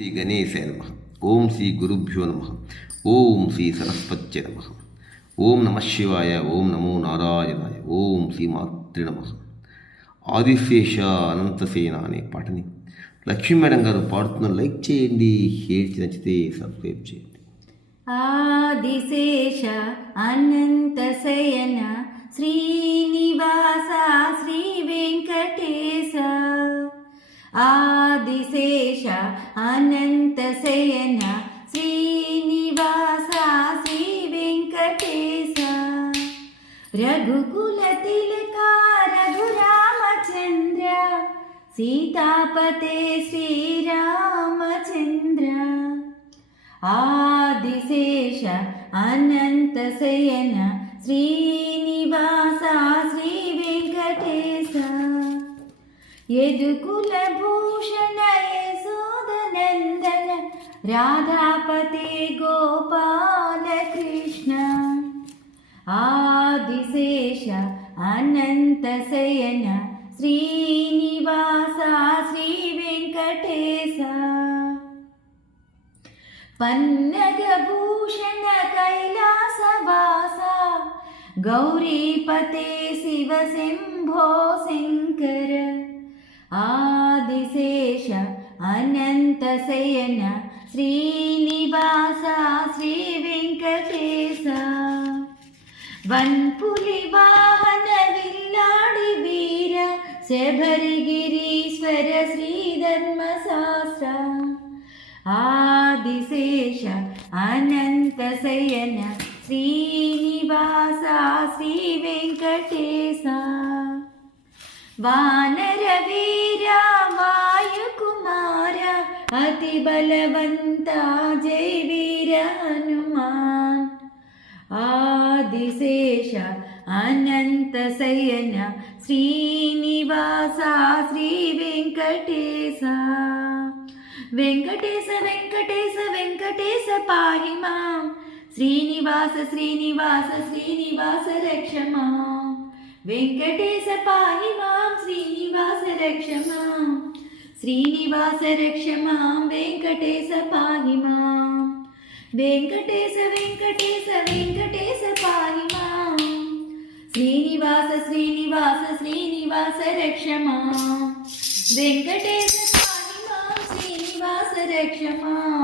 శ్రీ గణేశాయ నమః. ఓం శ్రీ గురుభ్యో నమః. ఓం శ్రీ సరస్వత్యై నమః. ఓం నమః శివాయ. ఓం నమో నారాయణాయ. ఓం శ్రీ మాతృ నమః. ఆదిశేష అనంతసేన అనే పాటని లక్ష్మీ మేడం గారు పాడుతున్న. లైక్ చేయండి, షేర్ నచ్చితే సబ్స్క్రైబ్ చేయండి. ఆదిశేష అనంతశయన శ్రీనివాస శ్రీ వెంకటేశ. ఆదిశేష అనంతశయన శ్రీనివాస శ్రీ వెంకటేశ. రఘుకుల తిలక రఘురామచంద్ర సీతాపతే శ్రీరామచంద్ర. ఆదిశేష అనంతశయన శ్రీనివాస శ్రీ వెంకటేశ. యదుకుల భూషణ యశోదనందన రాధాపతే గోపాల కృష్ణ. ఆదిశేష అనంతశయన శ్రీనివాస శ్రీ వెంకటేశ. పన్నగభూషణ కైలాసవాస గౌరీపతే శివ శంభో శంకర. ఆదిశేష అనంతశయన శ్రీనివాస శ్రీ వెంకటేశ. వన్పులి వాహన విల్లాడి వీర శబరిగిరీశ్వర శ్రీధర్మశాస్త్ర. ఆదిశేష అనంతశయన శ్రీనివాస శ్రీ వెంకటేశ. వానర వీర వాయుకుమార అతి బలవంత జై వీర హనుమాన్. ఆదిశేష అనంతశయన శ్రీనివాస శ్రీ వెంకటేశ. వెంకటేశ వెంకటేశ వెంకటేశ పాహి మాం. శ్రీనివాస శ్రీనివాస శ్రీనివాస రక్ష మాం. వెంకటేశ పాహి మాం. శ్రీనివాస రక్ష మాం. శ్రీనివాస రక్ష మాం. వెంకటేశ పాహి మాం. వెంకటేశ వెంకటేశ వెంకటేశ పాహి మాం. శ్రీనివాస శ్రీనివాస శ్రీనివాస రక్ష మాం. వెంకటేశ పాహి మాం. శ్రీనివాస రక్ష మాం.